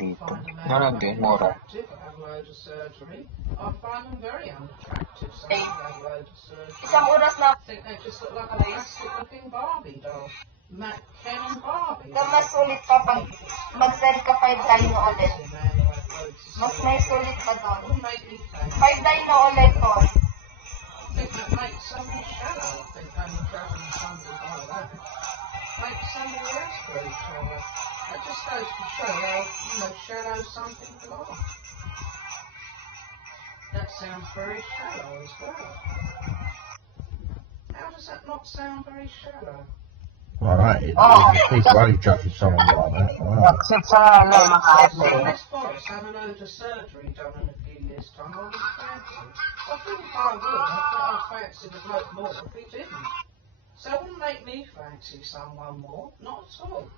dito. find a man Meron din, mura. attractive that had a load of surgery. I find them very unattractive, some who had a load of surgery. Isang oras na. I think they just look like a plastic-looking Barbie doll. Ken and Barbie. Kung mas sulit ka pag mag-send ka 5 na ulit. Mas may sulit ka doon. 5 na ulit ko. I think that makes somebody shallow. I think only traveling somebody like that makes somebody else very shallow. That just goes to show how, shallow some people are. That sounds very shallow as well. How does that not sound very shallow? Alright, please body traffic someone like that. Wow. This Boris had a load of surgery done in a few years' time. I wouldn't fancy. I think if I would, I'd fancy the bloke more if he didn't. So it wouldn't make me fancy someone more, not at all.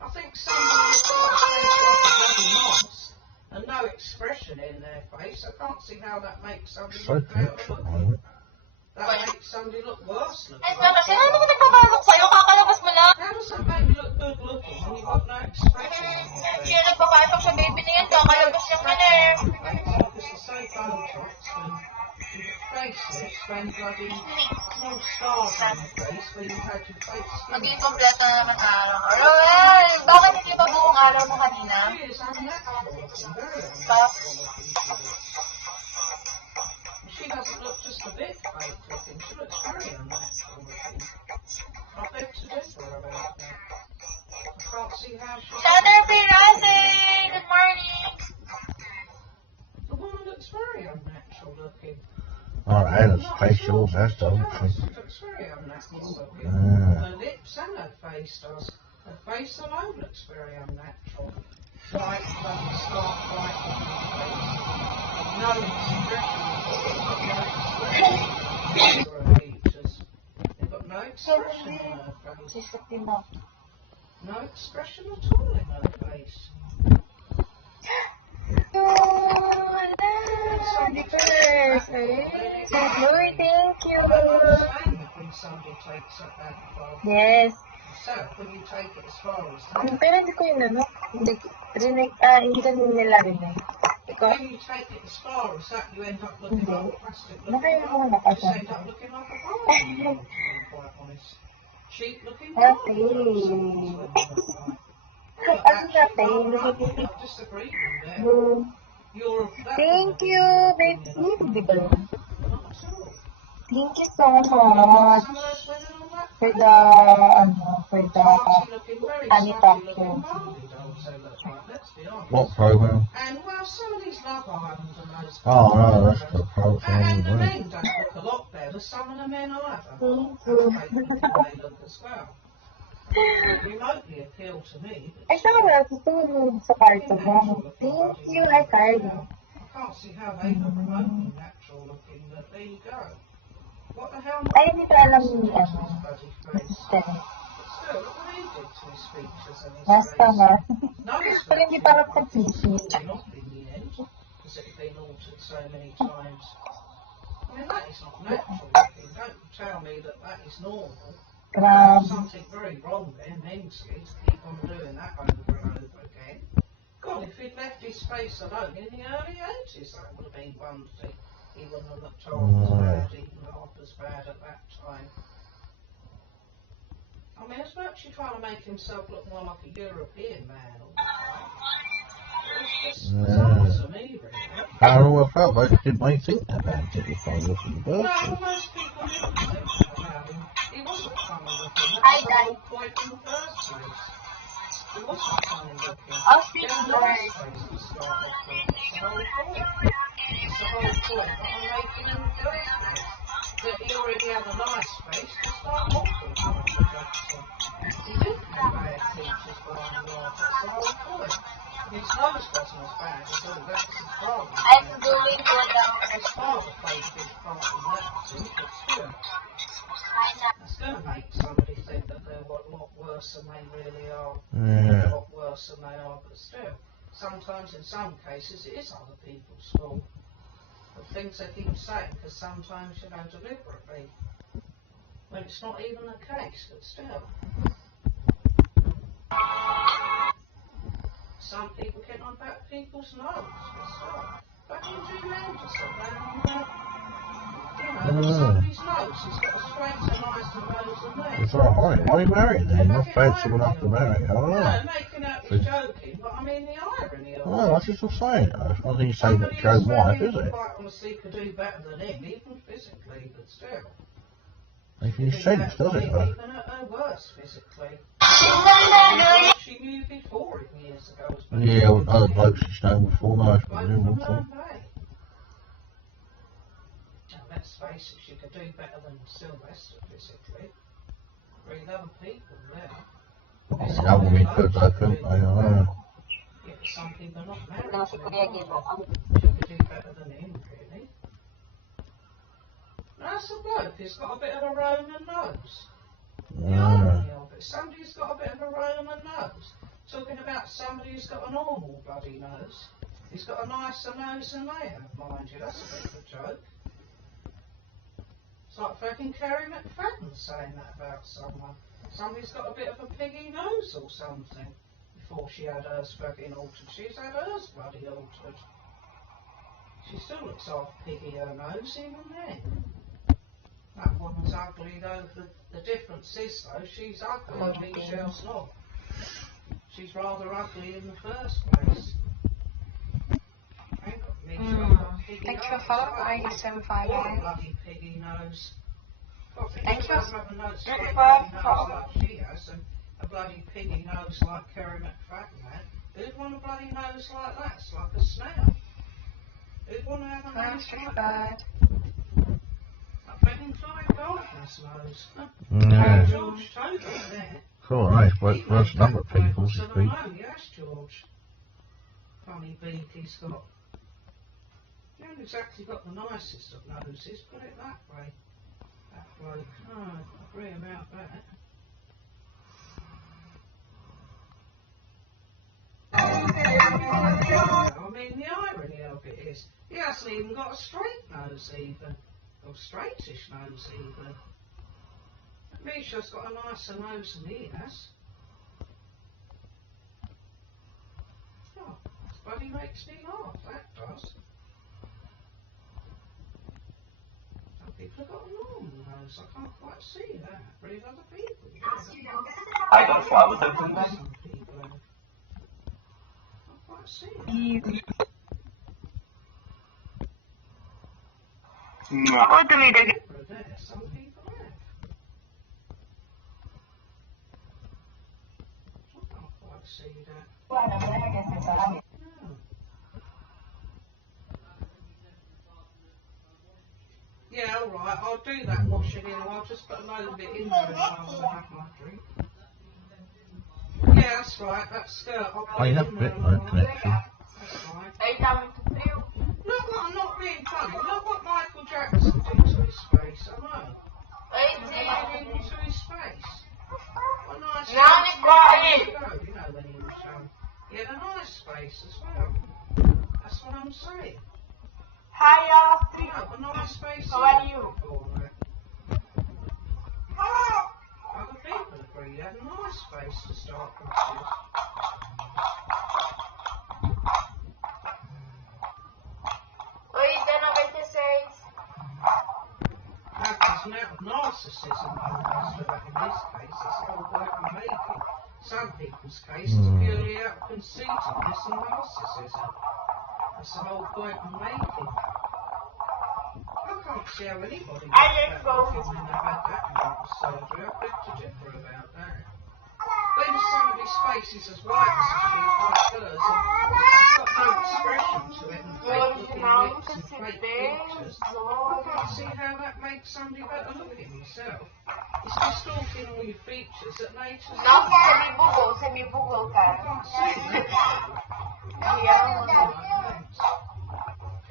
I think someone looks like a bloody moss and no expression in their face. I can't see how that makes somebody look better looking. That makes somebody look worse looking. Kasi ano naman nagpabalot sa'yo? Kakalabas mo lang. How does that make you look good looking when you've got no expression in your face? Kaya nagpapasok sa baby niya, kakalabas niya ka na eh. Because it's so Botox and you've got facelifts when bloody small scars on your face when you've had your face skin. Maging kompleto na naman araw. Ay, bakit hindi pa buong araw mo kanina? She is unnatural looking, very unnatural looking. She doesn't look just a bit fake looking, she looks very unnatural looking. I beg to differ about that. I can't see how she... Saturday, good morning! The woman looks very unnatural looking. Alright, that's facials, that's the other thing. She looks very unnatural looking. Her lips and her face does. Her face alone looks very unnatural. Bright, lovely, smart, bright looking face. No expression. Her features. They've got no expression in her face. No expression at all in her face. Lord, thank you. When somebody takes it that far. Yes. So, when you take it as far as that, Pero hindi ko yun, ano? Hindi ko nilalarin yun. when you take it as far as that, you end up looking like a plastic looking Nakaya ako you nakasa. just end up looking like a Barbie, to be quite honest. Cheap looking Barbie. Ano na tayo? I disagree with you there. You're Thank you, baby. Di ba? not at all. Thank you so much Some of those women on that for the, fancy looking, very snazzy looking Barbie dolls they look like, let's be honest. What program? And well, some of these Love Islands and those Oh, no, that's the program. and the men don't look a lot better. Some of the men either. They look as well. They remotely appeal to me. Ay, saan ka natutulog sa kwarto mo? Thank you, hi, Cardi. I can't see how they look remotely natural looking, but there you go. What the hell? Ay, hindi pa alam ni, Bloody face. Mr. Still, look what he did to his features and his Basta face. nga. No, it's Pero hindi pa ako completely. not in the end, because it had been altered so many times. I mean, that is not natural looking. Don't tell me that that is normal. There's something very wrong there mentally to keep on doing that over and over again. God, if he'd left his face alone in the early 80s, that would have been one thing. He wouldn't have looked half as bad, even half as bad at that time. I mean, it's virtually trying to make himself look more like a European man all the time. It's just bizarre to me, really. I don't know what felt like. Did Mike think that bad? Did he fall with the No, bird? most people didn't think that about him. He wasn't funny looking. That Hi, was the guys. whole point in the first place. He wasn't funny looking. I'll He speak had a more. nice face to start off with. That's the whole point. It's the whole point that I'm making in the first place. That he already had a nice face to start off with. He didn't have bad features by and large. That's the whole point. And his nose wasn't as bad as all that. His father. I'm doing good now. His father played a big part in that, too, but still. It's going to make somebody think that they're a lot worse than they really are. Yeah. A lot worse than they are, but still. Sometimes, in some cases, it is other people's fault. The things they keep saying, because sometimes, deliberately. When it's not even the case, but still. some people get on about people's nose and stuff. But you do notice that somebody's nose has got a straighter, nicer nose than theirs. It's alright. Why are you married then? You're not fancy enough to marry. I don't know. No, making out he's joking, but I mean the irony of it. Well, that's just what I'm saying. I don't think he's saying that Joe's wife, is it? Quite honestly could do better than him, even physically, but still. Making sense, does it? Even at her worst physically. She knew before him years ago. Yeah, with other blokes she's known before, no, it's been him, what's all. Let's face it, she could do better than Sylvester physically. Three other people there. That would be good though, couldn't they? I don't know. Yeah, but some people are not married to him. She could do better than him, really. That's a bloke who's got a bit of a Roman nose. Somebody's got a bit of a Roman nose. Talking about somebody who's got a normal bloody nose. He's got a nicer nose than they have, mind you. That's a bit of a joke. It's like fucking Kerry McFadden saying that about someone. Somebody's got a bit of a piggy nose or something. Before she had hers fucking altered. She's had hers bloody altered. She still looks half piggy, her nose, even then. That woman's ugly though. The difference is though, she's ugly and Michelle's not. She's rather ugly in the first place. Thanks for following 8759. Bloody piggy nose. Thank you. Have a nose like she has, and a bloody piggy nose like Kerry McFadden had. Who'd want a bloody nose like that? It's like a snail. Who'd want to have a nose like that? Fucking Clive Gardner's nose. Yeah. George Toby there. Cool, nice. Worst number of people to speak. Yes, George. Funny beak he's got. He hasn't exactly got the nicest of noses, put it that way. That bloke. Oh, I agree about that. I mean, the irony of it is, he hasn't even got a straight nose even. Or straightish nose even. Misha's got a nicer nose than he has. Oh, this bloody makes me laugh, that does. Some people have got a normal nose, I can't quite see that. But if other people I got flowers open then. some people have. I can't quite see that. What do we do? There, some people have. I can't quite see that. No. Yeah, alright, I'll do that washing in, I'll just put a little bit in there and I'll have my drink. Yeah, that's right, that skirt, I'll put I it have in a there bit and no I'll connection. That's right. Are you coming to feel? Look, I'm not being funny, look what Michael Jackson did to his face, I know. He did into his face. What a nice Now it's got in. You know when he was young. He had a nice face as well. That's what I'm saying. Hiya. You know, a nice face. How are you? Other people agree he had a nice face to start with. Oíste, 96. That's an out of narcissism, but in this case, it's all work and making. Some people's case, it's purely out of conceitedness and narcissism. That's the whole point of making. I can't see how anybody would have had that amount of surgery. I beg to differ about that. When somebody's face is as white as a sheet like hers, and it's got no expression to it, and fake looking lips and fake features, I can't see how that makes somebody better looking himself. It's distorting all your features that makes us No, semi-bugo ka. I can't see that.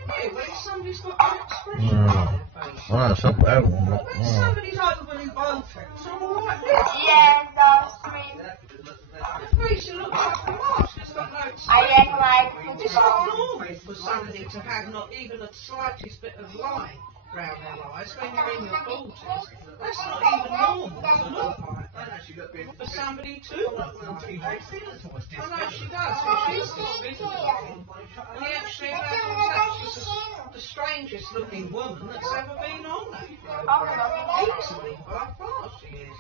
Yeah, when somebody's got no expression on their face. Oh, it's not bad one, but, When somebody's overly Botox, alright, Yes, that's sweet. the face you look like a mask, it's got no I expression. act like It's not normal for somebody to have not even the slightest bit of line round their eyes when you're in your 40s. That's not even normal to look like for somebody to look like. I know she does, but she's despicable looking. And actually, she's the strangest looking woman that's ever been on that program. Easily, by far she is.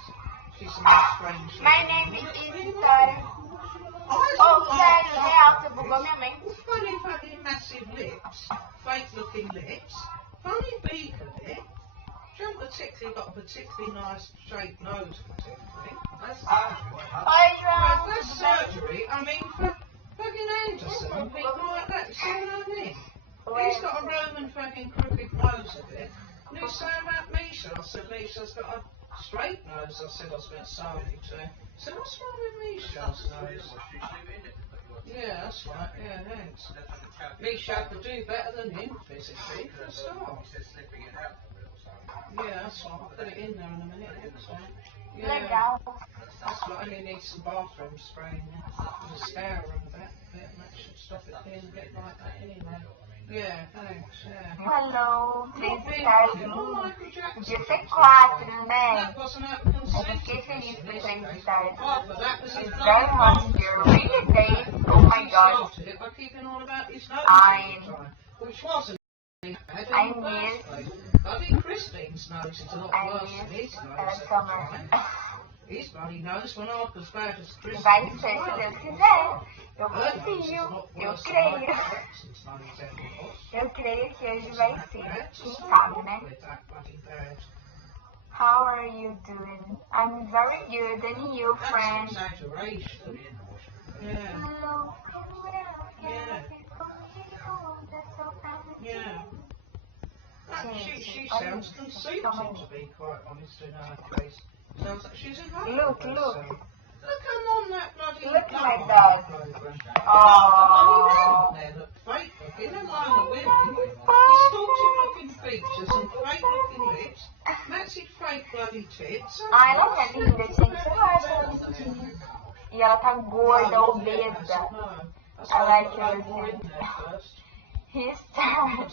She's the most strange looking. My name is Siyaa. Oh, sério, real, você bugou minha mente. Funny fucking massive lips, fake looking lips, funny beak a bit. She hasn't particularly got a particularly nice shaped nose, particularly. That's surgery. I mean, for fucking Anderson and people like that, you see what I mean? He's got a Roman fucking crooked nose a bit. And you say about Misha? I said, Misha's got a straight nose. I said I was going to sorry to him. I said, what's wrong with Misha's nose? Yeah, that's right. Yeah, thanks. Misha could do better than him physically, for a start. Yeah, that's right. I'll put it in there in a minute. Yeah, Legal. that's right. Only needs some bathroom spray in there. There's a spare room back there, and that should stop it being a bit like that anyway. Yeah, thanks. Yeah. Hello, Not being Siyaa. fucking all Michael Jackson. Dia 4, né? That wasn't out of Eu consent. fiquei feliz por ter invitado. Oh, but that was his Very bloody much. You're really late. Oh my He god. started it by keeping on about his nose I'm- all the time, which wasn't bad I in the miss- first place. Bloody Christine's nose is a lot I worse than his miss nose at the summer. time. His bloody nose went half as bad as Christine's. Vai ser, se Deus quiser. Eu Her nose is a confio. lot Eu worse than Michael creio. Jackson's nose ever was. Eu creio que hoje vai ser. Bad to Quem start sabe, né? with, that bloody bad. How are you doing? I'm very good. And you, That's friend? exaggeration. Yeah. Hello. Yeah. Yeah. She sounds conceited, to be quite honest, in her case. Sounds like she's in love Look, with look. herself. Look, I'm on that bloody Look Love like Island that. program. Aww. There look fake looking, and line of women. Distorted looking features and fake looking lips. Massive fake bloody tits. Ah, ela é linda, gente. Você não acha ela bonitinha? E ela tá gorda, obesa. I like her again. He's tired.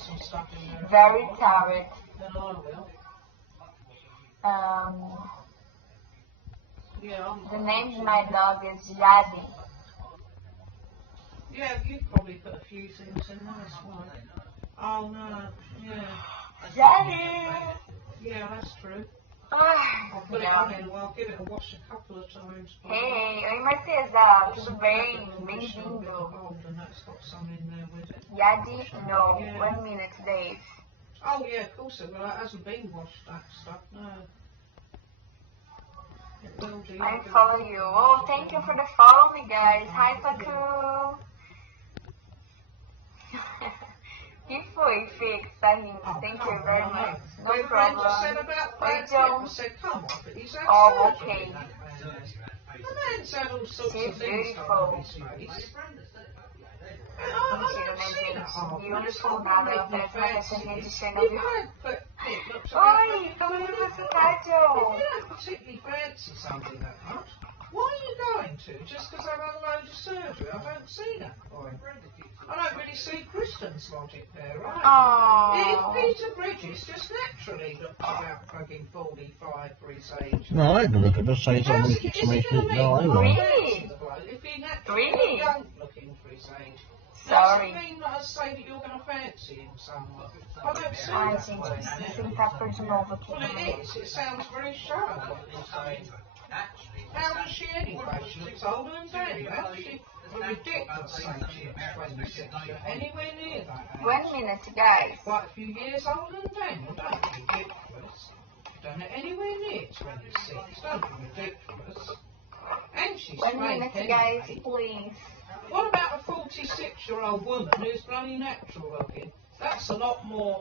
Very tired. The name of my dog is Jadi. Yeah, you probably put a few things in there as well. Oh no, yeah. Jadi! Yeah, that's true. I'll Ah, put it on in, well, I'll give it a wash a couple of times. Hey, oi Martesa, tudo bem? Bem-vindo. Old and that's got some in there with it. Yadi, no, 1 minute, Dave. Oh yeah, of course it will. It hasn't been washed, that stuff, no. It will do. I follow you. Oh, thank you for the follow me, guys. Hi, Pacu. Que foi, Fê, que tá rindo? Thank you very much. No My friend just said problem. about Oi, that. John. I said, come on, but he's had Oh, surgery, okay. that man has. The man's had all sorts She's of things done on his face. I've Mentira, never né, seen gente? it. Oh, Beautiful it's nada, not ela making parece uma fancy. caixinha de It Chernobyl. looks like Oi, como é que você tá, Joe? You don't particularly fancy something that much. Why are you going to? Just because I've had a load of surgery? I don't see that point. I don't really see Kristen's logic there, right? If Oh. Peter Bridges just naturally looked about fucking 45 for his age. No, I don't look at the size of How's me. he- It's is he my gonna feet. make No, I more won't. Really? fancy the bloke if he naturally Really? young looking for his age? Sorry. Doesn't mean that I say that you're going to fancy him somewhat. I don't see Ai, that gente, way. preciso tentar por de novo aqui. Well, it is. It sounds very sharp. How does she anyway? She looks older than Daniel. How does she? A ridiculous age. She looks 26. You're anywhere near that age. 1 minute, guys. Quite a few years older than Daniel. Don't be ridiculous. Don't know anywhere near 26. Don't be ridiculous. And she's 1 fake minute, guys, anyway. please. What about a 46-year-old woman who's bloody natural looking? That's a lot more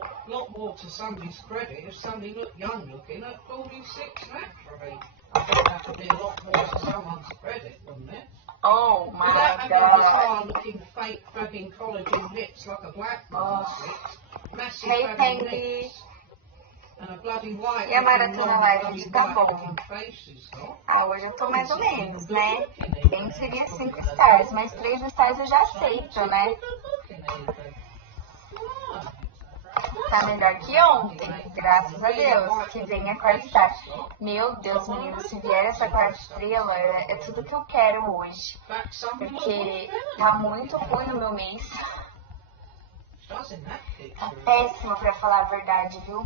to somebody's credit if somebody looked young looking at 46 naturally. I think that would be a lot more to someone's credit, wouldn't it? Oh Without my having god. bizarre looking fake fucking collagen lips like a black man's lips, massive Hey, fucking Pengy. lips, and a bloody white E a looking, maratona long, live bloody tá white bom. looking face she's got. Ah, hoje eu tô mais ou menos, né? Bem seria 5 stars, mas 3 stars eu já aceito, né? Good looking, Evie. Why? tá melhor que ontem, graças a Deus. Que venha a quarta estrela. Meu Deus, menino, se vier essa quarta estrela, é tudo que eu quero hoje. Porque tá muito ruim no meu mês. Tá péssimo pra falar a verdade, viu?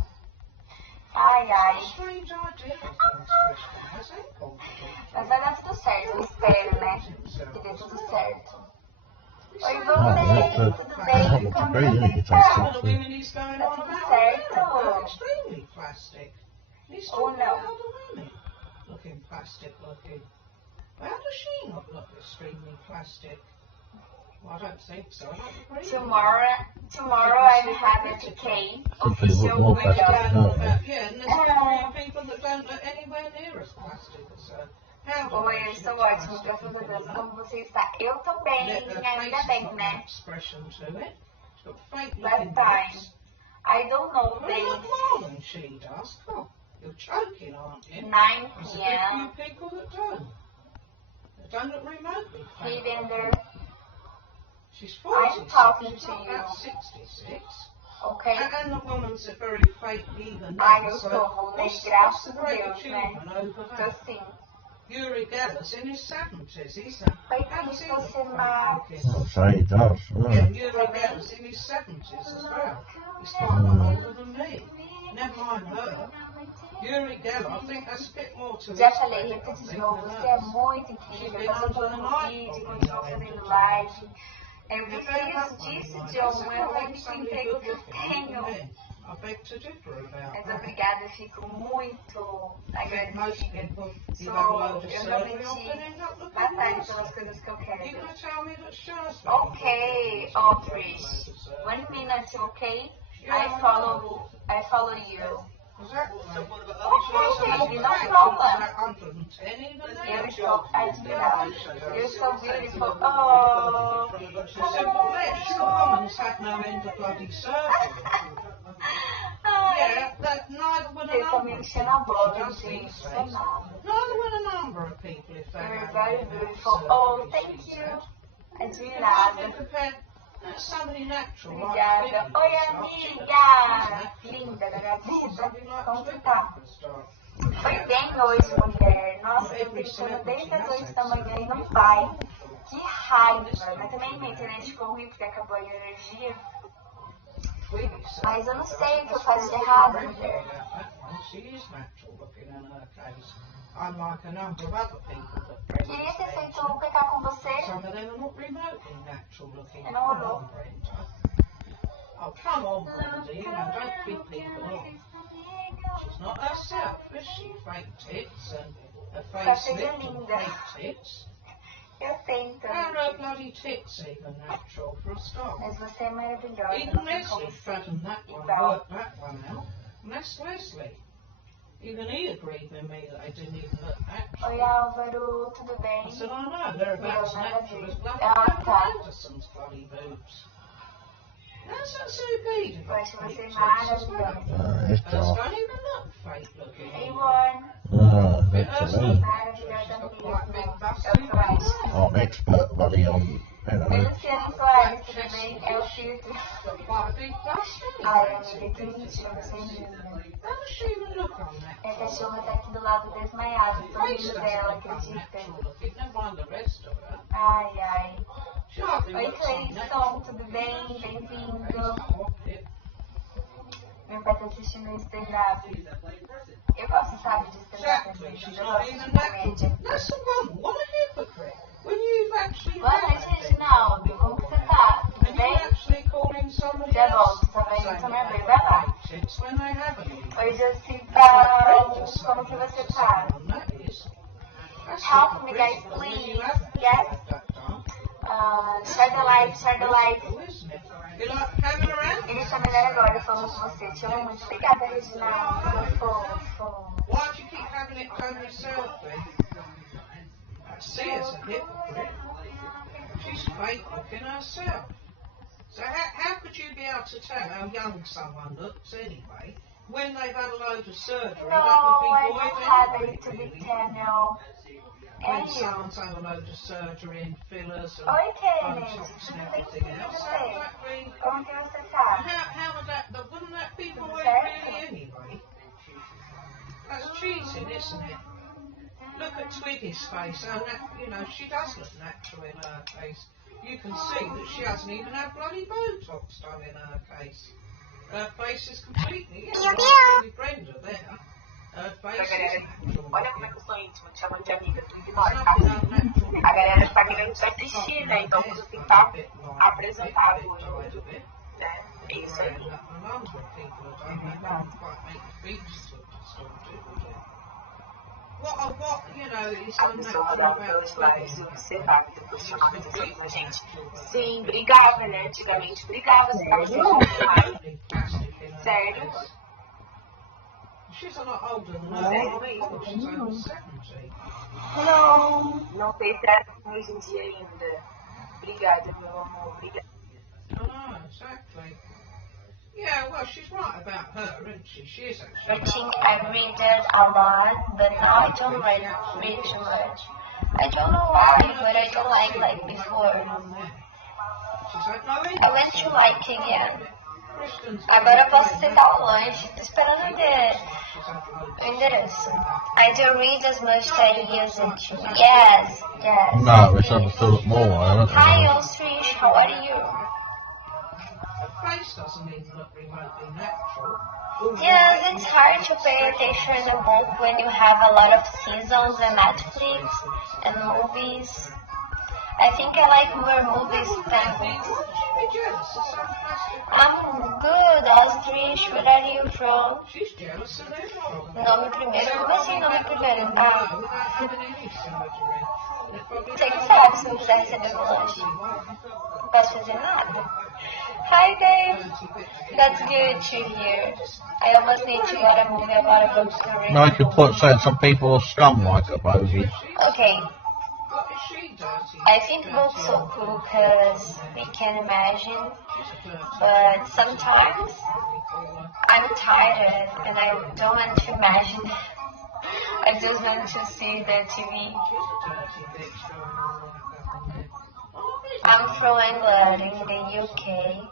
Ai, ai. Mas vai dar tudo certo, eu espero, né? Que dê tudo certo. Oi, você, tudo bem? Como você tá? Tá tudo certo? Ou não? Looking plastic looking. How does she not look extremely plastic? Well, I don't think so. I don't agree. Tomorrow I'm having to K. Something a lot more plastic, don't they? Yeah, and there's people that don't look anywhere near as plastic as her. Oi, eu estou ótimo, graças a Deus. Como você está? Eu tô bem, ainda bem, né? Last time. I don't know, babe. She does. Oh, you're joking, aren't you? 9 There's a p.m. few people that don't. That don't look remotely fake. Even there. She's 46. I'm talking She's to not you. about 66. Okay? And the woman's a very fake even Ai, now. eu So estou, né? what's Graças the a great Deus, né? achievement over Tô that? sim. Uri Geller's in his 70s. He's Foi por isso que você mal. I'll say he does. Yeah, Yeah. Uri Geller's in his 70s as well. He's still a lot older than me. Never mind her. Uri Geller, I think that's a bit more to Já his falei, credit, I repito de think, novo, than você é hers. muito incrível. Passou todo vídeo, continuou fazendo live. Eu preciso disso, John. É o único emprego que eu tenho. I beg to differ about Mas that. obrigada, eu fico muito I think most agradecida. people, you Sou, have a load of eu surgery, realmente often end up looking batalho worse. pelas coisas que eu You're quero. going to tell me that Shah's Okay, Trish. 1 minute, okay? I follow you. Okay, baby, no problem. Eu estou admirada. You're so beautiful. Oh. Woman's had no end of bloody surgery. Yeah, that neither would a Você tá me number of enchendo a people. bola, She does gente. these Isso é days. nada. Neither would a number of people if they You're had very no end of beautiful. Oh, surgery, thank she you. said. Admirada. Compared to somebody natural like Obrigada. Phoebe Oi, and amiga. Linda da minha vida. somebody like Como você Phoebe tá? and stuff. Foi bem hoje, mulher. Nossa, eu tô tentando desde as 8 da manhã e não vai. Que raiva. Mas também minha internet ficou ruim porque acabou a energia. Mas eu não sei o que eu faço de errado, mulher. She is natural looking in her case. Unlike a number of other people that Queria ter feito pecar com você. some of them are not remotely natural looking. Eu não Come rolou. on, Brenda. Oh, come on, Brenda. You know, don't kid people off. She's not herself, is she? Fake tits and a face lift and fake tits. Eu sei, então. How are her bloody tits even natural for a start? Mas você é maravilhosa. Even Não tem Leslie como ser fattened that one, igual. worked that one out. And that's Leslie. Even he agreed with me that they didn't even look natural. Oi, Álvaro, tudo I bem? said, I know, they're about as natural as bloody Ah, Pamela tá. Anderson's bloody boobs. How's that so big? Eu acho você Fake tits as well. maravilhosa. It's Hers dark. don't even look fake looking. Hey, Warren. That's to me. Maravilhosa mesmo. Eu tô ótima. I'm expert bloody on, Oi, hello. Luciano Soares, tudo bem? É o filtro. Quite a big bust Ai, anyway. amiga, que mentira, você é linda. How does she even look on that? Minha cachorra tá aqui do lado desmaiada. Tô Face rindo doesn't dela, look acredita? unnatural looking, never mind the rest of her. Ai, ai. She hardly Oi, looks unnatural. Cleison, tudo bem? Bem-vindo. Meu pai tá assistindo o stand-up. Eu gosto, sabe, de stand-up. Exactly, she's Eu not gosto even de natural. comédia. That's the one. What a hypocrite. When you've actually Boa done noite, that thing, Reginaldo. Como que você tá? Tudo and bem? you're actually calling somebody Já else volto, também saying tô that minha they've vez. Vai lá. got fake tits when they haven't. Oi, Jocita. Como que você tá? That is. That's Help me, guys, hypocritical when please. you haven't Yes. had that done. Share the light, share the light. Isn't it? You like hanging around? Ele está melhor agora falando com você. Te amo muito. Obrigada, Reginaldo. Meu fofo. Why do you keep having it done yourself then? Siya's a hypocrite. She's fake looking herself. So how could you be able to tell how young someone looks anyway when they've had a load of surgery? No, That would I be don't void have anyway, it to be really. 10, no. Someone's had a load of surgery and fillers and Oi, Kennedy. Botox and everything else. How would that be? Como que você tá? How would that? Wouldn't that be the way really anyway? That's cheating, isn't it? Look at Twiggy's face. She does look natural in her case. You can see that she hasn't even had bloody Botox done in her case. Her face is completely, with Brenda there. Her face is natural. Olha como é que eu sou íntima, te chamando de amiga, tudo que There's nós, nothing tá? unnatural. A galera tá querendo te assistir, né? Então você tem que estar apresentável, né? É isso aí. A pessoa dá pelos lábios e observava, depois chamava atenção da gente. Sim, brigava, né? Antigamente brigava, você tava sério? She's a lot older than us. She's over 70. Não sei se é hoje em dia ainda. Obrigada, meu amor. Obrigada. Oh, exactly. Yeah, well, she's right about her, isn't she? She is actually. Reading, I read it a lot, but now I don't read too much. I don't know why, but I don't like before. She's like, no, I went to like again. Agora eu posso aceitar o lanche. Tô esperando o endereço. I don't read as much as I used to. Yes. No, let's have a thought more. I don't Hi, know. Ostrich. How are you? her face doesn't even look remotely natural. Yes, it's hard to pay attention in a book when you have a lot of seasons and Netflix and movies. I think I like more movies than books. I'm good, Ostrich. Where are you from? She's jealous of everyone. Nome primeiro? Como assim nome primeiro? Ah, Without having any surgery. você que sabe se não quiser receber meu lanche. Não posso fazer nada. Hi, Dave. That's good to hear. I almost need to get a movie about a book to read. No, I could put saying some people are scum like a bogey. Okay. What is she dirty? I think books so cool because we can imagine, but sometimes I'm tired and I don't want to imagine. I just want to see the TV. I'm from England in the UK.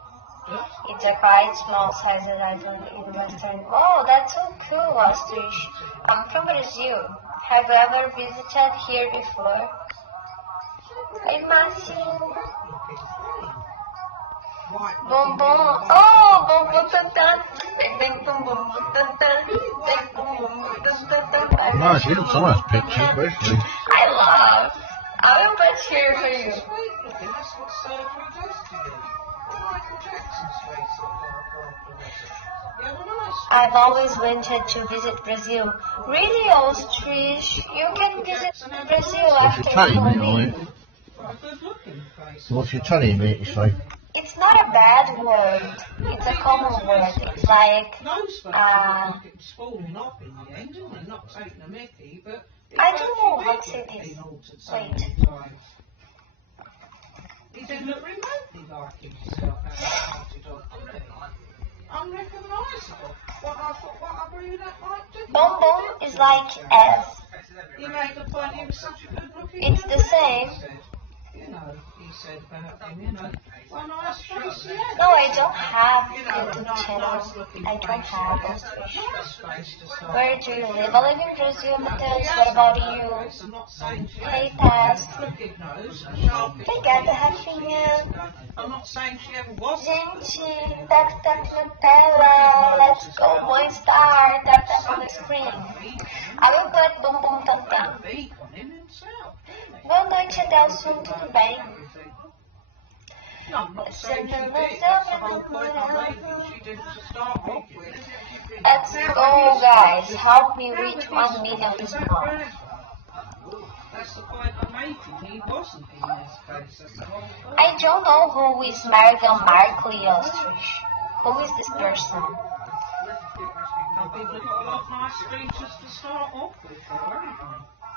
It's a quite small size island in Western. Oh, that's so cool, Ostrich. I'm from Brazil. Have you ever visited here before? Hey, Márcio. Bombom. Oh, bombom tantan. Vem com bombom tantan. Vem com bombom tantan. Nice, you got some nice pictures, especially. I love. I will put here for you. That's what surgery does to you. Michael Jackson's face looked like afterwards. Yeah, well, nice. I've always wanted to visit Brazil. Really, Ostrich? You can visit Brazil What's after your telling me, movie. Ollie? A good looking face. What's your telling me, you say? It's not a bad word. It's a common word. It's like, Nose face like it was falling off in the end, didn't it? Not taking a mickey, but I don't know how to say it's this. been altered so Wait. many times. He didn't look remotely like himself. Unrecognisable. What I breathe that like didn't Bonbon is like S. You made the point he was such a good looking It's the same. You know, he said about him, you know. Well, nice face, yeah. No, I don't have You know, YouTube nice channel. looking I don't face. have Nice it. face to start. Where do you live? I live in Brazil, Matheus. What about you? I'm not saying she Hey, had Taz. a crooked nose, a sharpish Obrigada, nose. Rafinha. I'm not saying she ever was. Gente, tap tap na tela. Let's go, one star. Tap tap on the screen. I will put bum bum tam tam. Vegan in himself, didn't he? Boa noite, Adelson. Tudo bem? No, I'm not saying she did. That's the whole point I'm making. She didn't to start off with. Let's go, guys. Help me reach 1 million this month. That's the point I'm making. He wasn't in this case. That's the whole point. I don't know who is Meghan Markle, Ostrich. Who is this person? Now, people have got a lot of nice features to start off with, haven't they?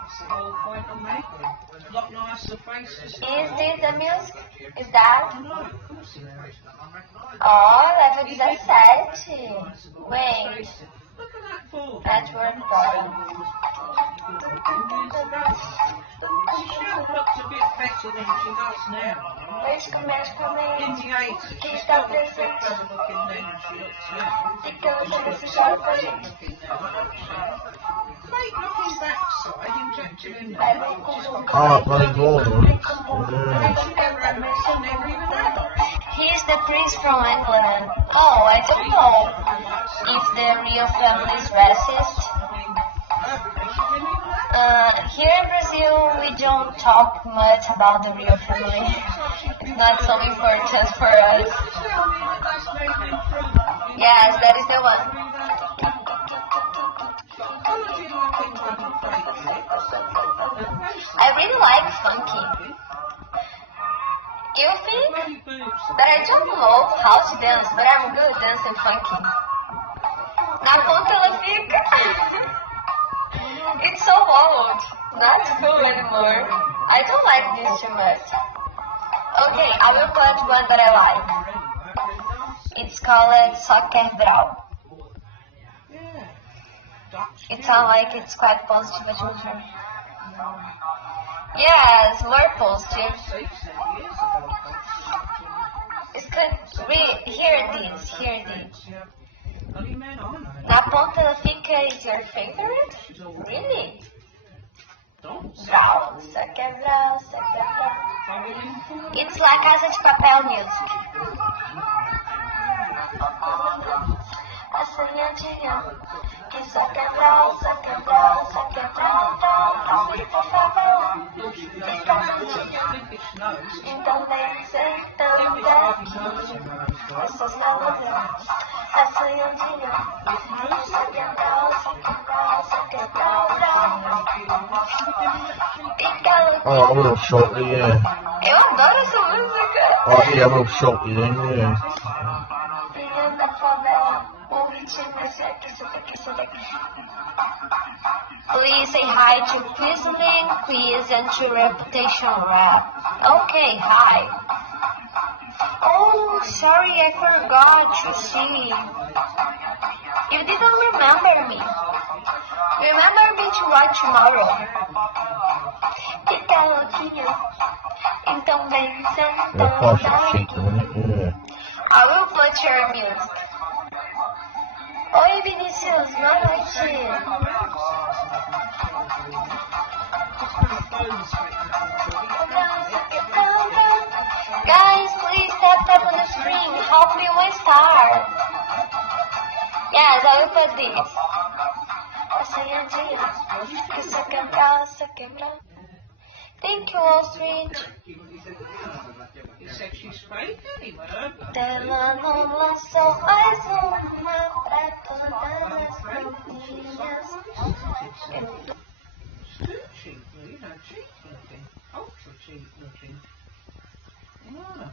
That's the whole point I'm making. A lot nicer faces. Is this the music? Is that? No, of course it is. Oh, level 17. Wait, Look at that fall. network bottom. She still looks a bit better than she does now. Mas começa também. In the 80s, Que she está still looks a bit presente. better looking then than she looks now. Então, eu vou She's fechar so com a great gente. looking now, doesn't she? Great looking backside injected in Aí there. vem com She's o got Oh, great bloody looking ball. legs. Yeah. She never even had her. He's the prince from England. Oh, I don't know if the real family is racist. Here in Brazil, we don't talk much about the real family. It's not so important for us. Yes, that is the one. I really like funky. You think that I don't know how to dance, but I'm good dancing funky. Na ponta ela fica. It's so old, not cool anymore. I don't like this too much. Okay, I will put one that I like. It's called Soccer Brau. It sounds like it's quite positive as well. Yes, more positive. It's good. Here it is. Na ponta ela fica is your favorite? Really? Brau, Soccer Brau. It's like Casa de Papel music. Assanhadinha, que só quebrar, por favor, fica juntinha. Então vem sentando aqui, essas garotas, assanhadinha, só quebrar, fica Oh, a little shortly, yeah. Eu adoro essa música. Oh, yeah, a little shortly then, yeah. Filho da favela, o ritmo é certo, isso daqui. Please say hi to Quisling, please, and to Reputation Rap. Okay, hi. Oh, sorry, I forgot to sing. You didn't remember me. Remember me to watch tomorrow. Fica louquinho. Então vem Yeah, sentando partial aqui. sheet, isn't it? Yeah. I will put your music. Oi, Vinícius, boa noite. Guys, please tap on the screen. Help me 1 star. Yes, I will put this. Thank you, Ostrich. You said she's fake anyway. Ela não lançou mais uma pra todas as famílias. Too cheap, cheap looking. Ultra cheap looking. Yeah.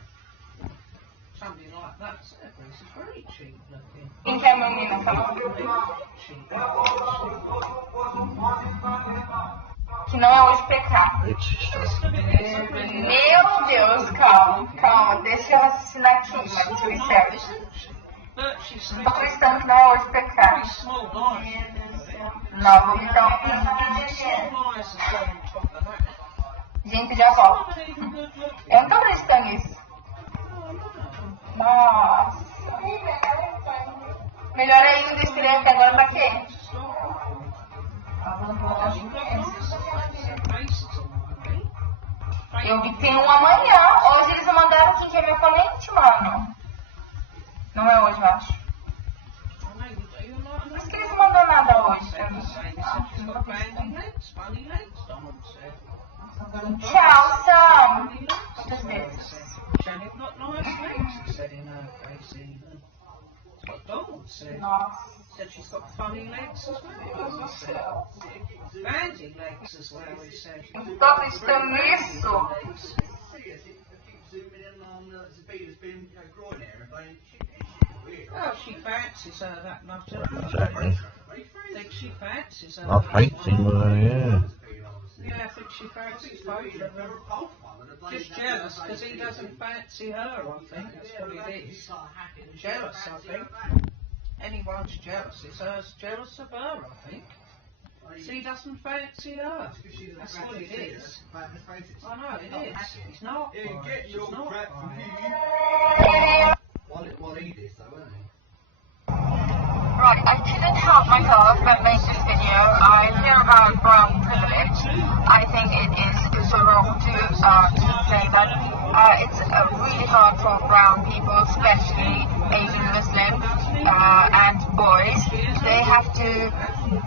Something like that, certainly, is very cheap looking. Quem que é a menina falando? Cheap. Que não é o espectro. It's just, Meu Deus, calma, deixa eu raciocinar aqui, mas foi certo. But she's Tô acreditando que não é o espectro. small eyes. Não, vamos então. Small eyes as well on top of that. Gente, já volto. Not even good looking. Eu não tô acreditando nisso. Nossa. Melhor ainda, escrever que agora tá quente. Eu vi que tem um amanhã. Hoje eles mandaram quem que é meu oponente, mano. Não é hoje, eu acho. Por que eles não mandaram nada hoje? Tchau, Sam. Muitas vezes. Janet got nice legs, it said in her face even. That's what Donald said. Nossa. Said she's got funny legs as well, he said. Bandy legs as well, he said. Eu não tô acreditando nisso. Oh, she fancies her, that nutter. exactly. Think she fancies her. I hate him, yeah. Yeah, I think she fancies both of them. Just jealous, because he doesn't fancy her, I think. That's what it is. Jealous, I think. Anyone's jealous, it's hers jealous of her, I think. He doesn't fancy her. That's what it is. I know, it is. He's not. Get your crap from me. Well, he did, though, wasn't he? Right, I couldn't help myself but make this video. I hear about brown privilege. I think it is so wrong to say that. It's really hard for brown people, especially Asian Muslims and boys. They have to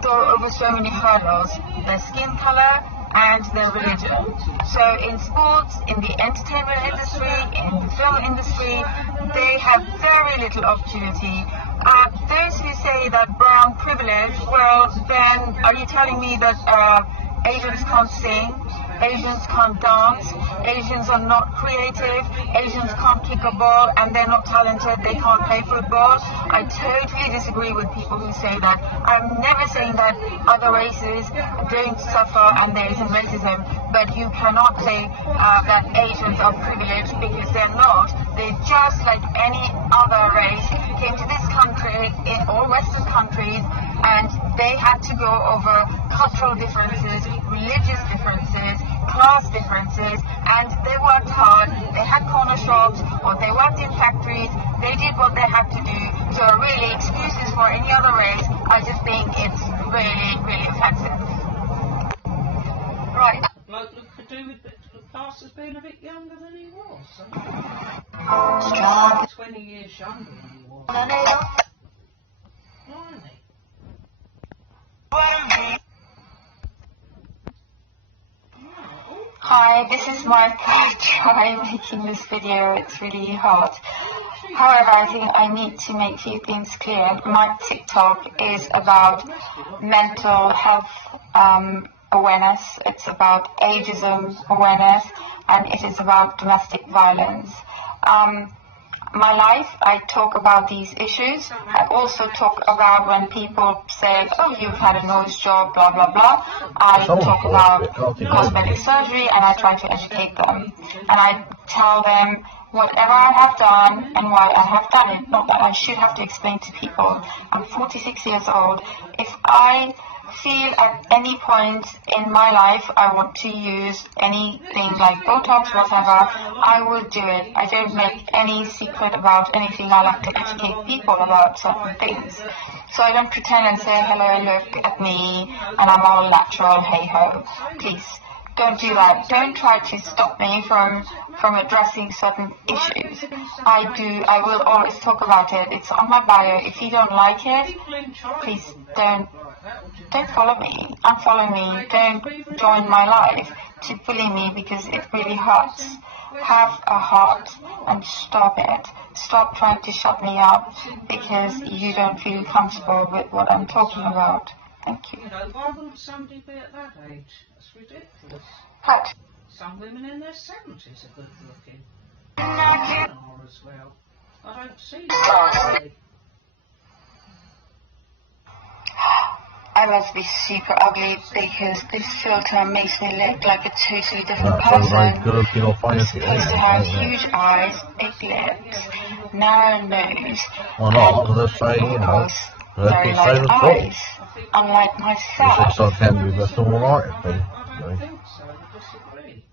go over so many hurdles. Their skin color and their religion. So in sports, in the entertainment industry, in the film industry, they have very little opportunity. Those who say that brown privilege, well then are you telling me that Asians can't sing, Asians can't dance, Asians are not creative, Asians can't kick a ball and they're not talented, they can't play football? I totally disagree with people who say that. I'm never saying that other races don't suffer and there isn't racism, but you cannot say that Asians are privileged because they're not. They're just like any other race, came to this country, in all Western countries, and they had to go over cultural differences, religious differences, class differences, and they worked hard. They had corner shops, or they worked in factories. They did what they had to do. So really, excuses for any other race, I just think it's really, really offensive. Right. Bloke could do with the class as being a bit younger than he was. 20 years younger than he was. Blimey. Hi, this is my third try making this video. It's really hard. However, I think I need to make a few things clear. My TikTok is about mental health awareness. It's about ageism awareness, and it is about domestic violence. My life, I talk about these issues. I also talk about when people say, oh, you've had a nose job, blah, blah, blah. I talk about cosmetic surgery and I try to educate them. And I tell them whatever I have done and why I have done it. Not that I should have to explain to people. I'm 46 years old. If I feel at any point in my life I want to use anything like Botox, whatever, I will do it. I don't make any secret about anything. I like to educate people about certain things. So I don't pretend and say, hello, look at me, and I'm all natural, hey ho. Please, don't do that. Don't try to stop me from addressing certain issues. I will always talk about it. It's on my bio. If you don't like it, please don't follow me, unfollow me, don't join my life to bully me because it really hurts. Have a heart and stop it. Stop trying to shut me up because you don't feel comfortable with what I'm talking about. Thank you. You know, why wouldn't somebody be at that age? That's ridiculous. What? Some women in their 70s are good looking. Are as well. I don't see that. I must be super ugly because this filter makes me look like a totally different That's very person. good looking or funny. I'm supposed to have huge eyes, big lips, narrow nose, Or not, because they're saying, you know, very light eyes, unlike It myself. looks like Henry, that's all right, I think. I don't think so. I disagree.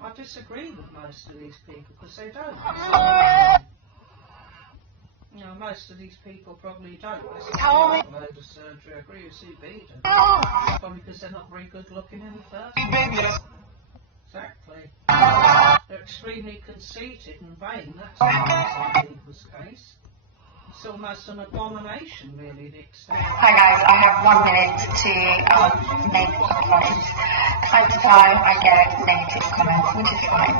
I disagree with most of these people because they don't. You know, most of these people probably don't. They load of surgery. I agree with Sue Beaton. Probably because they're not very good looking in the first place. Exactly. They're extremely conceited and vain. That's not people's case. It's almost an abomination, really, the extent. Hi guys, I have 1 minute to make comments. Time to time I get negative comments, which is fine,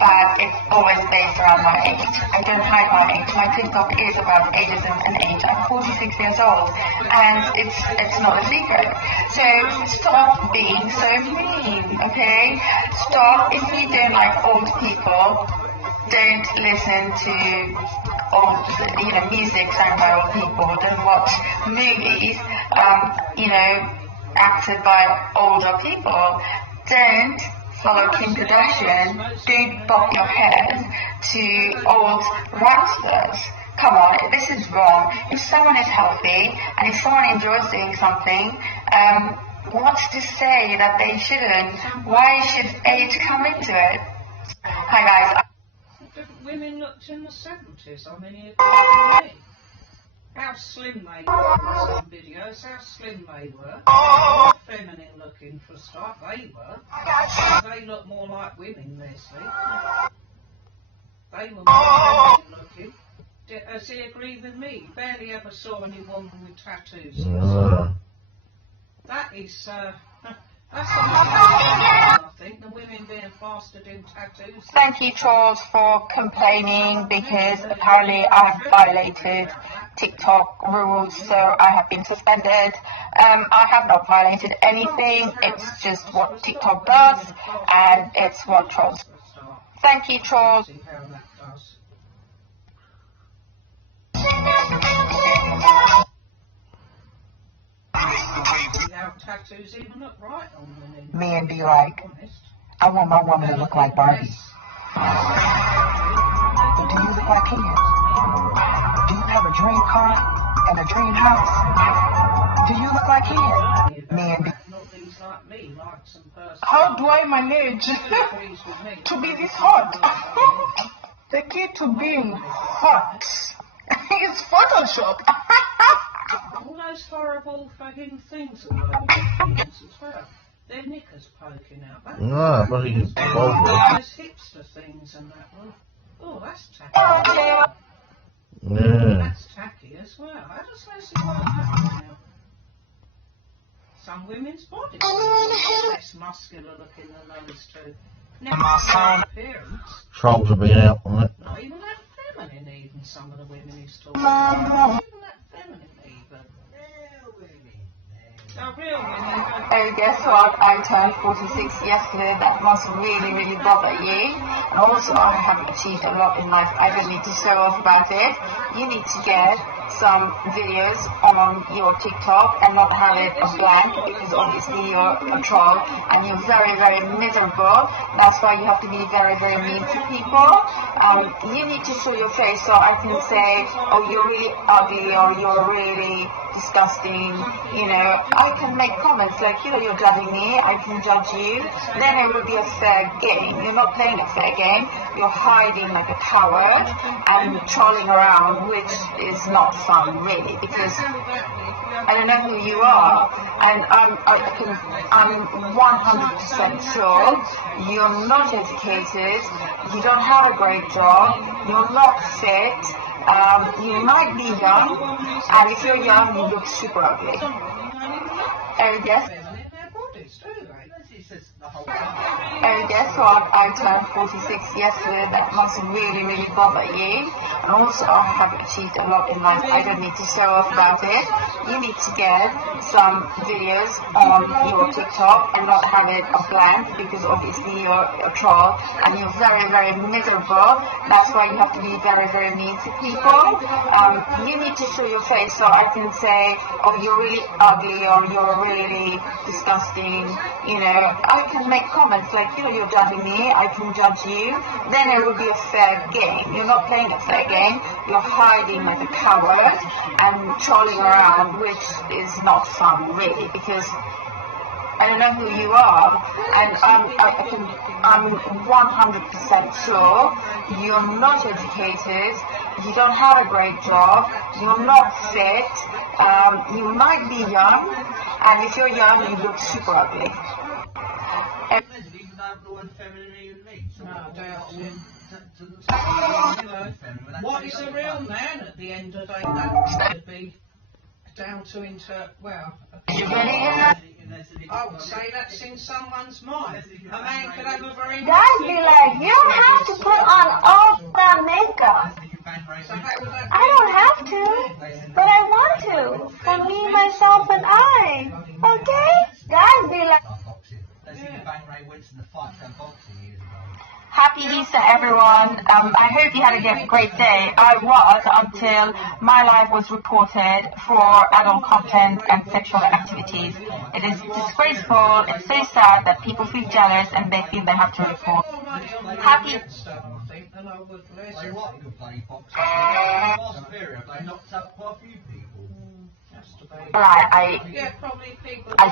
but it's always based around my age. I don't hide my age. My TikTok is about ageism and age. I'm 46 years old, and it's not a secret. So stop being so mean, okay? Stop. If you don't like old people, don't listen to old, music sung by old people. Don't watch movies, acted by older people. Don't follow Kim Kardashian. Don't bob your head to old rap stars. Come on, this is wrong. If someone is healthy and if someone enjoys doing something, What's to say that they shouldn't? Why should age come into it? Hi guys. Different women looked in the 70s. I mean, you'd me. How slim they were in some videos, how slim they were. Not feminine looking for a start, they were. They look more like women, Leslie. They were more feminine looking. Does he agree with me? Barely ever saw any woman with tattoos. That is, that's something I think, the women being bastard in tattoos. Thank you, trolls, for complaining because apparently I have violated TikTok rules, so I have been suspended. I have not violated anything. It's just what TikTok does, and it's what trolls. Thank you, trolls. Tattoos even look right on women. Me and be like, I want my woman to look like Barbie. But do you look like him? Do you have a dream car and a dream house? Do you look like him? Me and how do I manage to be this hot? The key to being hot is Photoshop. All those horrible fucking things as well. Their knickers poking out. No, but he's over. Those hipster things and that one. Oh, that's tacky. Yeah. That's tacky as well. How does Leslie like that now? Some women's bodies are less muscular looking than those two. Never mind appearance. Trolls have been out on it. Not even that feminine, even some of the women he's talking about. Not even that feminine, even. Real women. Oh, guess what? I turned 46 yesterday. That must really, really bother you. And also, I have achieved a lot in life. I don't need to show off about it. You need to get some videos on your TikTok and not have it a blank, because obviously you're a troll and you're very, very miserable. That's why you have to be very, very mean to people. You need to show your face so I can say, oh, you're really ugly or you're really disgusting. You know, I can make comments like, you're judging me, I can judge you. Then it will be a fair game. You're not playing a fair game. You're hiding like a coward and trolling around, which is not fun, really, because I don't know who you are, and I'm 100% sure you're not educated, you don't have a great job, you're not fit, you might be young, and if you're young, you look super ugly. Oh, yes. Oh, guess what? I turned 46 yesterday. That must really, really bother you. And also, I have achieved a lot in life. I don't need to show off about it. You need to get some videos on your TikTok and not have it a blank, because obviously you're a troll and you're very, very miserable. That's why you have to be very, very mean to people. You need to show your face so I can say, oh, you're really ugly or you're really disgusting. You know, I can make comments like, you're judging me, I can judge you. Then it will be a fair game. You're not playing a fair game. You're hiding like a coward and trolling around, which is not fun, really, because I don't know who you are, and I'm 100% sure you're not educated, you don't have a great job, you're not fit, you might be young, and if you're young, you look super ugly. What is a real man at the end of the day? That would be down to I would say that's in someone's mind. A man could have a very Guys be like, you don't have to put on all that makeup. I don't have to, but I want to. For me, myself, and I. Okay? Guys be like... Happy Easter, everyone. I hope you had a great day. I was until my life was reported for adult content and sexual activities. It is disgraceful. It's so sad that people feel jealous and they feel they have to report. Happy... I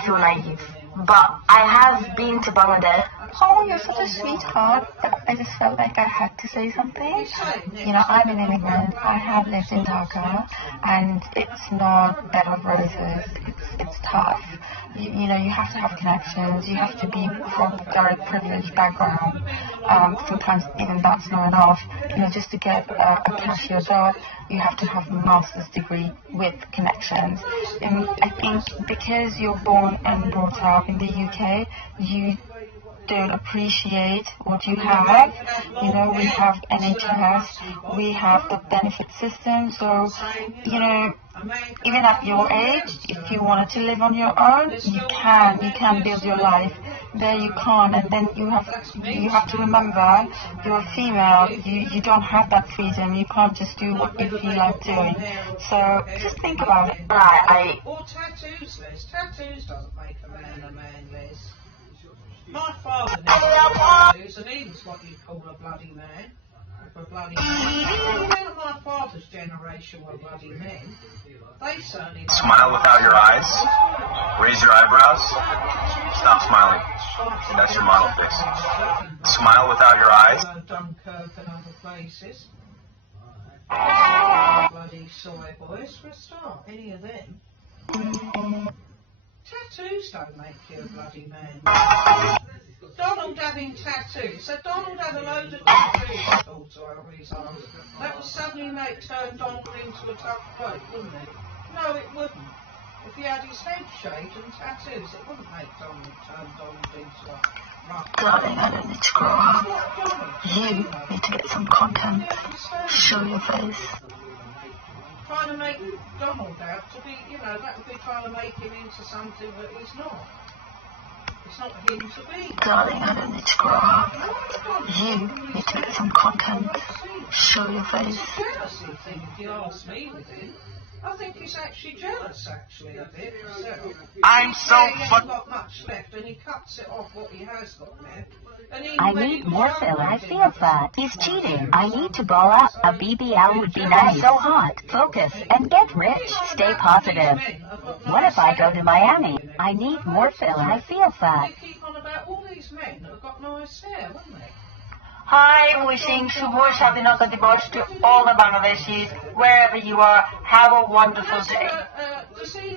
feel naive. But I have been to Bangladesh. Oh, you're such a sweetheart. I just felt like I had to say something. You know, I'm an immigrant. I have lived in Dhaka, and it's not bed of roses. It's tough. You know, you have to have connections. You have to be from a very privileged background. Sometimes even that's not enough. You know, just to get a cashier job, you have to have a master's degree with connections. And I think because you're born and brought up in the UK, you don't appreciate what you have. You know, we have NHS, we have the benefit system, so, you know, even at your age, if you wanted to live on your own, you can build your life. There you can't, and then you have to remember, you're a female, you don't have that freedom, you can't just do what you feel like doing. So just think about it. Or tattoos, Liz. Tattoos doesn't make a man, Liz. My father never had tattoos, and he was what you'd call a bloody man. A bloody man. None of my father's generation were bloody men. They certainly... Smile without your eyes. Raise your eyebrows. Stop smiling. That's your model face. Smile without your eyes. Dunkirk and other places. Bloody soy boys, for a start. Any of them. Tattoos don't make you a bloody man. Donald having tattoos. So Donald had a load of tattoos, that would suddenly turn Donald into a tough bloke, wouldn't it? No, it wouldn't. If he had his head shaved and tattoos, it wouldn't make turn Donald into a rough. Darling, I don't need to grow up. You need to get some content. Show your face. Trying to make Donald out to be, you know, that would be trying to make him into something that he's not. It's not him to be. Darling, I don't need to grow up. You need to get some content. Show your face. It's a jealousy thing, if you ask me, with him. I think he's actually jealous, actually, a bit himself. I'm so He hasn't got much left, and he cuts it off what he has got left. I need more Phil. I feel fat. He's cheating. I need to ball out. A BBL would be nice. So hot. Focus and get rich. Stay positive. What if I go to Miami? I need more Phil. I feel fat. They keep on about all these men that have got nice hair, wouldn't they? Hi, wishing Shubho Shabinaka Dibosh to all the Bangladeshis, wherever you are. Have a wonderful day. Does he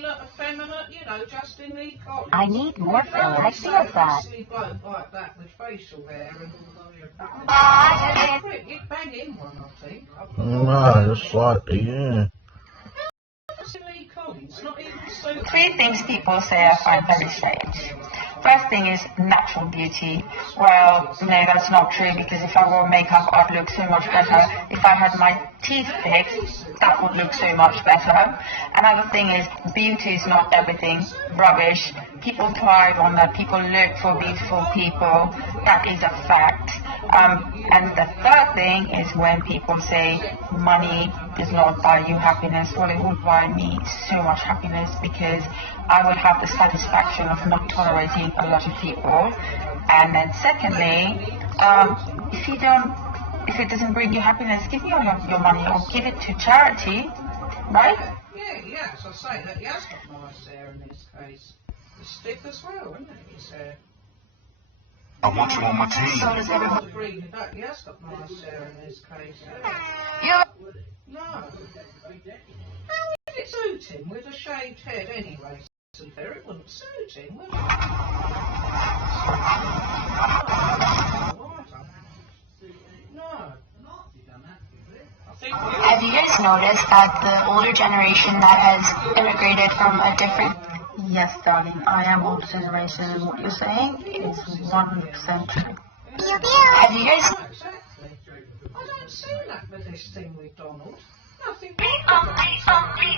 look effeminate, you know, just in the college? I need more Phil. I feel fat. Bloke like that with facial hair and... You'd bang in one, I think. No, just like, yeah. Three things people say I find very strange. First thing is natural beauty. Well, no, that's not true, because if I wore makeup, I'd look so much better. If I had my teeth fixed, that would look so much better. Another thing is beauty is not everything. Rubbish. People thrive on that. People look for beautiful people. That is a fact. And the third thing is when people say money does not buy you happiness. Well, it would buy me so much happiness, because I would have the satisfaction of not tolerating a lot of people. And then secondly, if it doesn't bring you happiness, give me all your money or give it to charity, right? Yeah, so I say that he has got nice hair in this case. His stick as well, isn't it, his hair? I want you on my team. So does everyone agree with that? He has got nice hair in this case. No. How would it suit him with a shaved head anyway? It wouldn't suit him, would it? No. Have you guys noticed that the older generation that has immigrated from a different... Yes, darling, I am older generation, and what you're saying is 100% true. Have you guys... Exactly. I don't see that with this thing with Donald. Nothing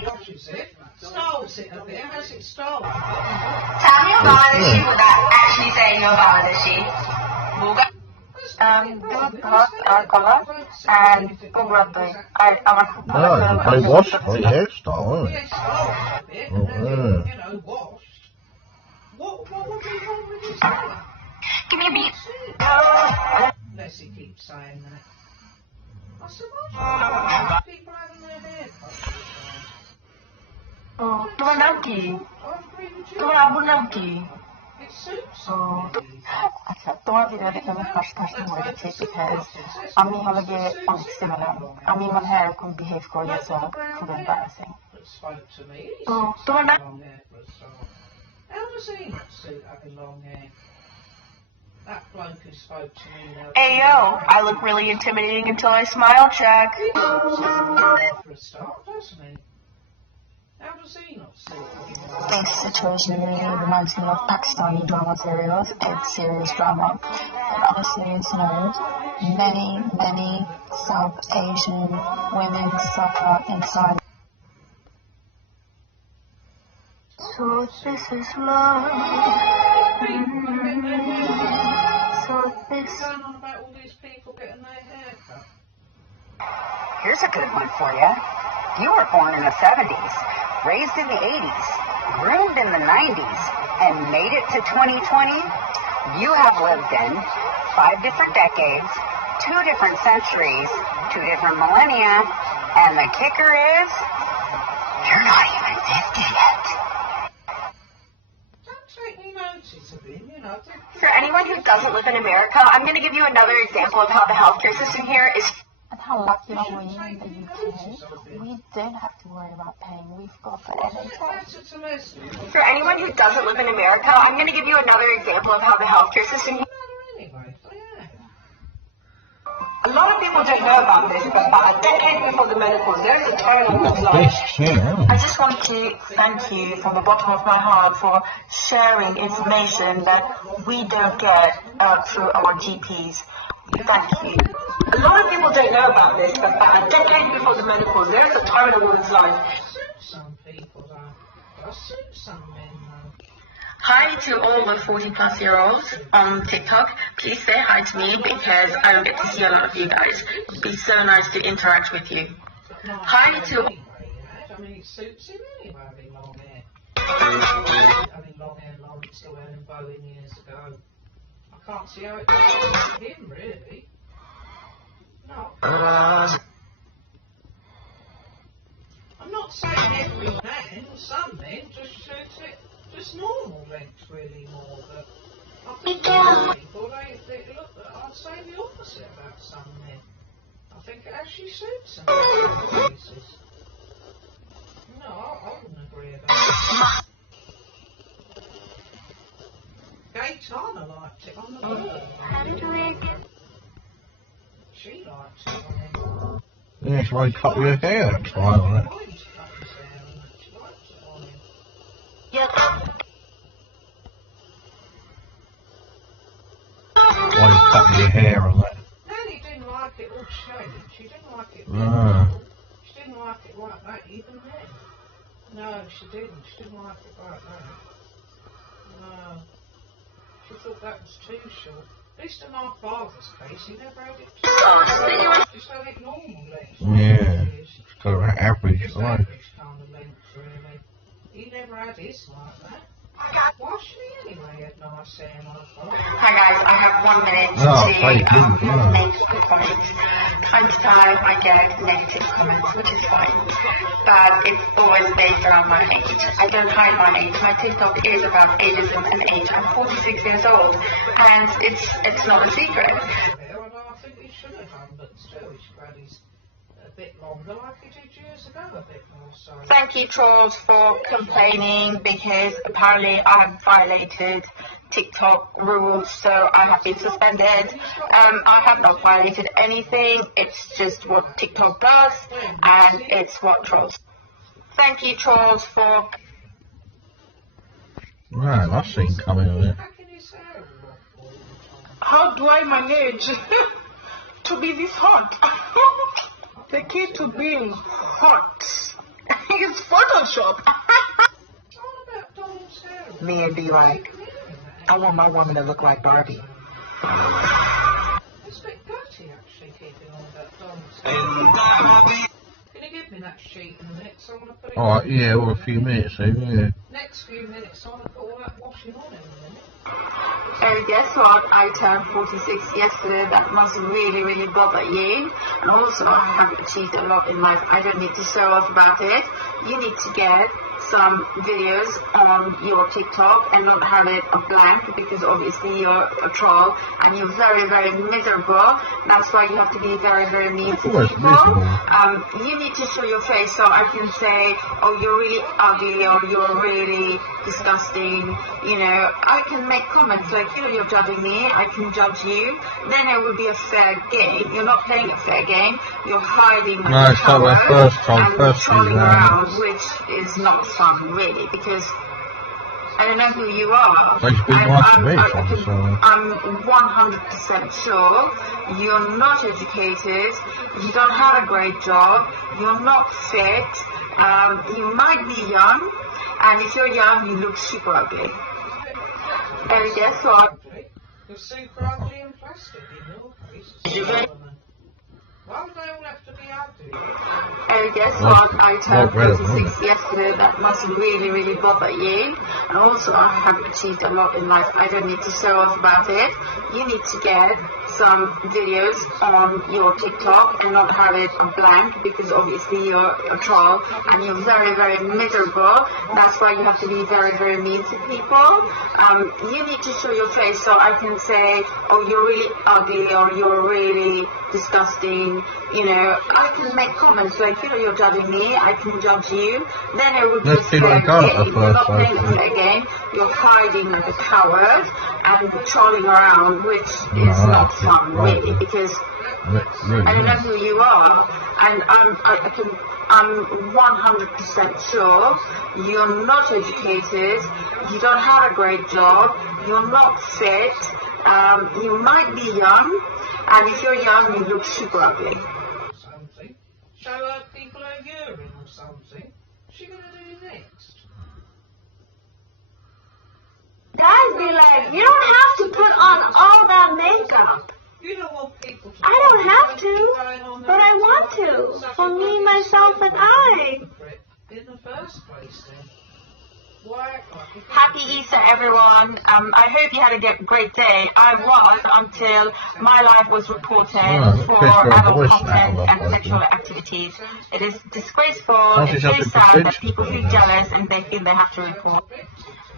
watches it, stoles it a bit, has it stolen? Tell me about the sheep without actually saying no about the sheep. And No, they wash my hairstyle, isn't it? You know, washed. What would be wrong with his hair? Give me a beat. Unless he keeps saying that. I said, what's wrong with people having their hair cut? Oh, tuan lagi. Tuan abu lagi. Oh, aktuál videót a hashtag modified because Ami halage similar. Ami man hair could behave for yourself for embarrassing. Oh, tuan lagi. How does he not suit having long hair? That bloke who spoke to me now. Hey yo, I look really intimidating until I smile check. He looks for a start, doesn't he? How does he not suit having long hair? This situation really reminds me of Pakistani drama serials. It's serious drama. And honestly, it's many South Asian women suffer inside. So this is love. So this. What's going on about all these people getting their hair cut? Here's a good one for you. You were born in the 70s, raised in the 80s, groomed in the 90s, and made it to 2020. You have lived in 5 different decades, 2 different centuries, 2 different millennia, and the kicker is, you're not even 50 yet. Don't take any notice of him, you know. For anyone who doesn't live in America, I'm going to give you another example of how the healthcare system here is. And how lucky are we in the UK? We don't have to worry about paying. We've got the NHS. For anyone who doesn't live in America, I'm going to give you another example of how the healthcare system here. Anyway, yeah. A lot of people don't know about this, but by a decade before the menopause, there's a turnover of life. I just want to thank you from the bottom of my heart for sharing information that we don't get through our GPs. Thank you. A lot of people don't know about this, but by a decade before the menopause, there's a time in a woman's life. Some people don't. I suit some men though. Hi to all the 40-plus-year-olds on TikTok. Please say hi to me because I don't get to see a lot of you guys. It'd be so nice to interact with you. Hi to... I mean, it suits him anyway, having long hair. Having long hair long, it's still having bowing years ago. I can't see how it goes with him, really. No. I'm not saying every man, some men just suits it, just normal length really more, but I think some people, they look, I'd say the opposite about some men. I think it actually suits them in some cases. No, I wouldn't agree with that. Gaetana liked it on the board. She liked it on him. Yeah, that's why you cut your hair. That's why, on it. I used to cut his hair and she liked it on him. Why you cut your hair on that? Nanny didn't like it all shaved. She didn't like it. She didn't like it like that even then. No, she didn't. She didn't like it like that. No. She thought that was too short. At least in my father's case, he never had it too short. Just had it normal length. Yeah. It's got an average Just life. average kind of length, really. He never had his like that. Why should he anyway have nice hair like that? Hi guys, I have 1 minute Oh, to thank you. make some comments. Time to time I get negative comments, which is fine. But it's always based around my age. I don't hide my age. My TikTok is about ageism and age. I'm 46 years old and it's not a secret. And I think he should have done, but still he should have had his a bit longer like he did years ago, a bit more so. Thank you trolls for complaining because apparently I have violated TikTok rules, so I have been suspended. I have not violated anything, it's just what TikTok does and it's what trolls. Thank you trolls for... Right, I've seen coming of it. Back in his hair all the time. How do I manage to be this hot? The key to being hot is Photoshop. What about Donald's hair? Me and be like, I want my woman to look like Barbie. It's a bit gutty actually keeping on about Donald's hair. Can you give me that sheet in a minute? So I want to put it Alright, yeah, well, a few minutes, yeah. next few minutes. I want to put all that washing on in a minute. And guess what? I turned 46 yesterday. That must really, really bother you. And also, I have achieved a lot in life. I don't need to show off about it. You need to get some videos on your TikTok and not have it a blank, because obviously you're a troll and you're very, very miserable. That's why you have to be very, very mean to people. You need to show your face so I can say, oh, you're really ugly, or you're really disgusting. You know, I can make comments like, you know, you're judging me, I can judge you. Then it will be a fair game. You're not playing a fair game. You're hiding like a coward and trolling around, which is not fun, really, because I don't know who you are. I'm 100% sure you're not educated, you don't have a great job, you're not fit, you might be young, and if you're young, you look super ugly. And guess what? You're super ugly and plastic in your face. Why would they all have to be ugly? And guess what? I turned 36 yesterday. That must really, really bother you. And also, I have achieved a lot in life. I don't need to show off about it. You need to get some videos on your TikTok and not have it blank, because obviously you're a troll and you're very, very miserable. That's why you have to be very, very mean to people. You need to show your face so I can say, oh, you're really ugly, or you're really disgusting. You know, I can make comments like, you know, you're judging me, I can judge you. Then it would be a fair game. You're not playing a fair game. You're hiding like a coward and trolling around, which is not fun, really, because I don't know who you are, and I'm 100% sure you're not educated, you don't have a great job, you're not fit, you might be young, and if you're young, you look super ugly. Something. Show her people her urine or something. What's she going to do next? Guys be like, you don't have to put on all that makeup. You don't want people to... I don't have to, but I want to. For me, myself, and I. In the first place, then. Why? Happy Easter, everyone. I hope you had a great day. I was, until my life was reported for adult content and sexual activities. It is disgraceful. It's very sad that people feel jealous and they feel they have to report.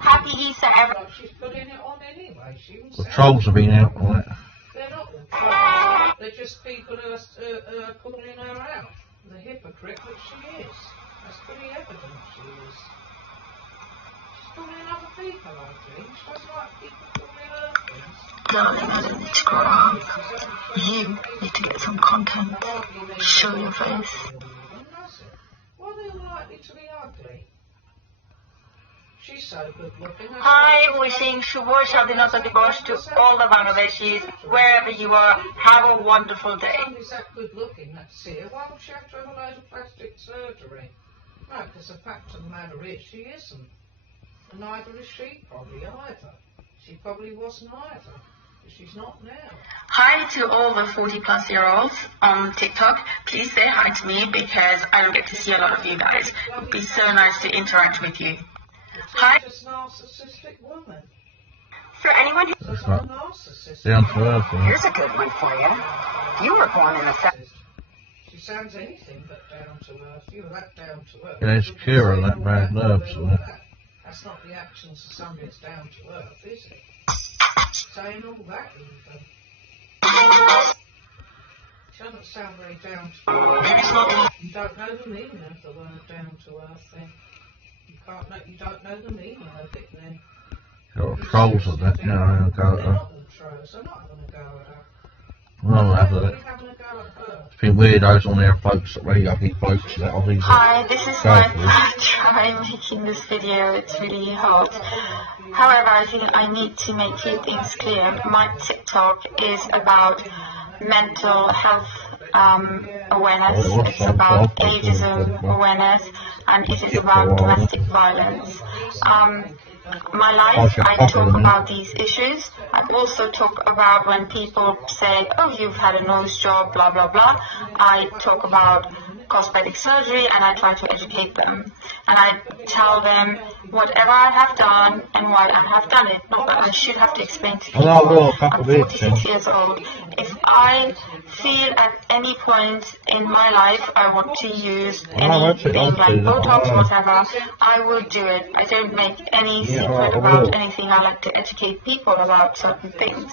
Happy Easter, everyone. She's putting it on anyway. The trolls have been out on it. They're not all trolls. They're just people who are calling her out. The hypocrite that she is. That's pretty evident she is. Calling other people ugly. She doesn't like people calling her things. Darling, I don't need to grow up. You need to get some content. Show your face. Why are they likely to be ugly? She's so good looking. Hi, wishing Shubho Shadinata Dibosh to all the Bangladeshis, wherever you are. Have a wonderful day. Is that good looking? That's Siyaa. Why would she have to have a load of plastic surgery? No, because the fact of the matter is she isn't. And neither is she probably either. She probably wasn't either. But she's not now. Hi to all the 40-plus-year-olds on TikTok. Please say hi to me, because I don't get to see a lot of you guys. It would be so nice to interact with you. Hi. Just narcissistic woman. For anyone who... That's not a narcissist. Down to earth. Here's a good one for you. You were born in a... She sounds anything but down to earth. You were that down to earth. Yeah, it's pure and that bad nerves. That's not the actions of somebody that's down to earth, is it? Saying all that even. She doesn't sound very down to earth. You don't know the meaning of the word down to earth then. You don't know the meaning of it then. Got trolls of that, you know, and go at They're her. not all trolls. I'm not having a go at her. Well, after that. Having a go at her. It's been weirdos on there, folks, really ugly folks that I've Hi, this is my first time making this video. It's really hot. However, I think I need to make two things clear. My TikTok is about mental health awareness. It's about ageism awareness, and it is about domestic violence. My life, I talk about these issues. I also talk about when people say, oh, you've had a nose job, blah, blah, blah. I talk about cosmetic surgery, and I try to educate them. And I tell them whatever I have done and why I have done it. Not that I should have to explain to people. I'm 46 years old. If I feel at any point in my life I want to use anything like Botox or whatever, I will do it. I don't make any secret about anything. I like to educate people about certain things.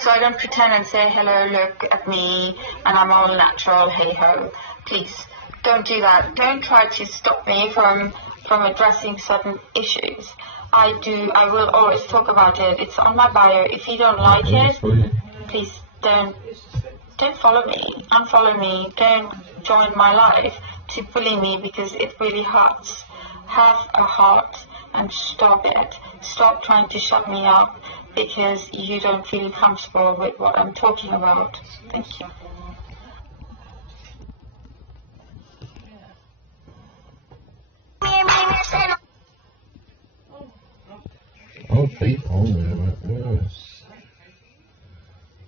So I don't pretend and say, hello, look at me, and I'm all natural, hey ho. Please, don't do that. Don't try to stop me from addressing certain issues. I will always talk about it. It's on my bio. If you don't like it, please don't follow me, unfollow me, don't join my life to bully me, because it really hurts. Have a heart and stop it. Stop trying to shut me up because you don't feel comfortable with what I'm talking about. Thank you. Oh, people, yes.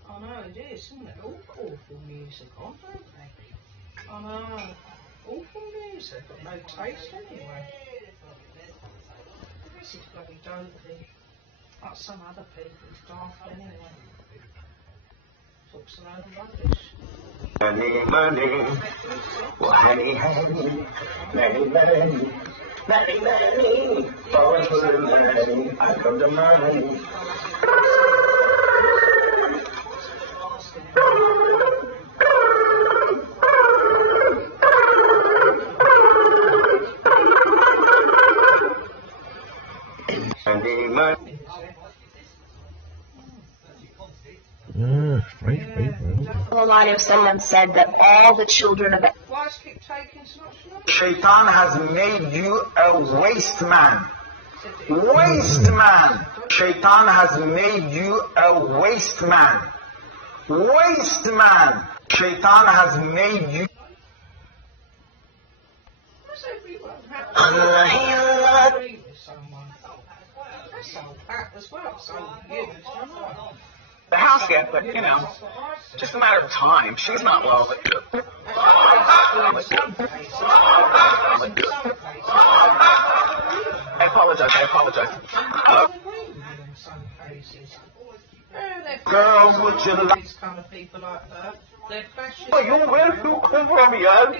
I know it is, isn't it? Awful music on, don't they? I know. Awful music, but no taste anyway. This is bloody dopey. Like some other people's daft anyway. Talks a load of rubbish. Money, money, oh, honey, honey, money, money, money, money, powerful money, I come to money. Money, money. Strange people. Online, if someone said that all the children of Why does keep taking so much money? Shaitan has made you a waste man. Waste man. Shaitan has made you a waste man. Waste man. Shaitan has made you. Why's everyone happy to agree with someone? That's old hat as well, so you, The house yet, but you know, just a matter of time. She's not well. I apologize. Girl, would you like? These kind of people like her, they're fascist. Oh, you where you come from, yaar?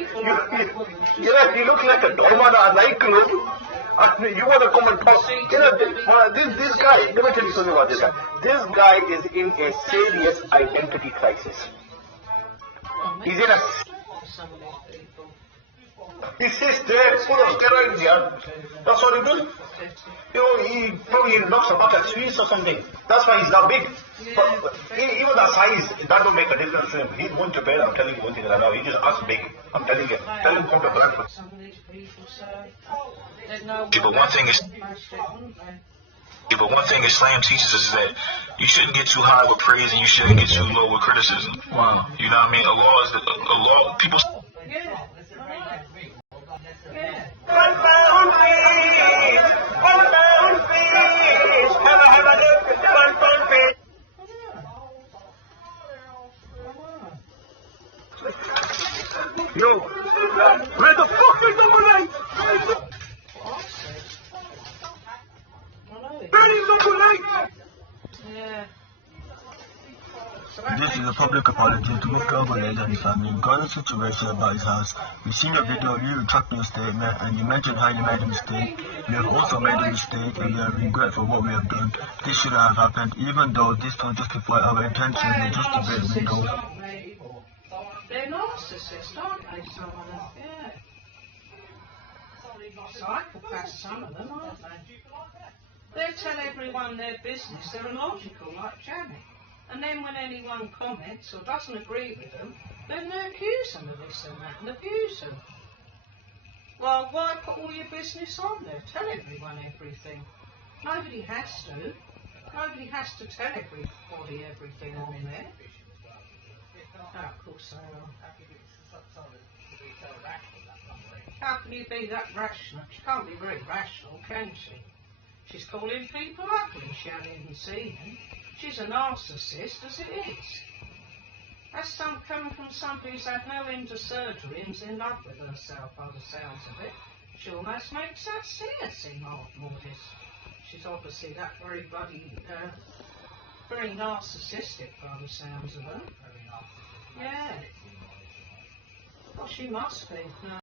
You look like a dormouse. I like you. You want to come and talk? This guy. Let me tell you something about this guy. This guy is in a serious identity crisis. He's in a. He sits there full of steroids, yeah. That's what he does. You know, he probably knocks about like Swiss or something. That's why he's not big. But even the size, that don't make a difference to him. He's going to bed, I'm telling you one thing right now. He just acts big. I'm telling you. Tell him come to Bradford. But one thing Islam teaches us is that you shouldn't get too high with praise and you shouldn't get too low with criticism. Wow. You know what I mean? Allah, people. Yo, where the fuck is number 9? Where is number 9? Yeah. This is a public apology to Mr. Obalej and his family. Regarding the situation about his house, we've seen your video, you retracted your statement, and you mentioned how you made a mistake. We have also made a mistake, and we are regretful for what we have done. This shouldn't have happened, even though this don't justify our intentions and just a bit of Bigo. They're narcissists, aren't they, some of them? Yeah. Psychopaths, some of them, aren't they? They tell everyone their business, they're illogical, like Janet. And then when anyone comments or doesn't agree with them, then they accuse them of this and that and abuse them. Well, why put all your business on there? Tell everyone everything. Nobody has to. Nobody has to tell everybody everything on there. Oh, of course they are. How can you be that rational? She can't be very rational, can she? She's calling people ugly. She hasn't even seen them. She's a narcissist as it is. That's coming from somebody who's had no into surgery and's in love with herself by the sounds of it. She almost makes that Siyaa seem more this. She's obviously that very bloody, very narcissistic by the sounds of her. Yeah. Well, she must be. No.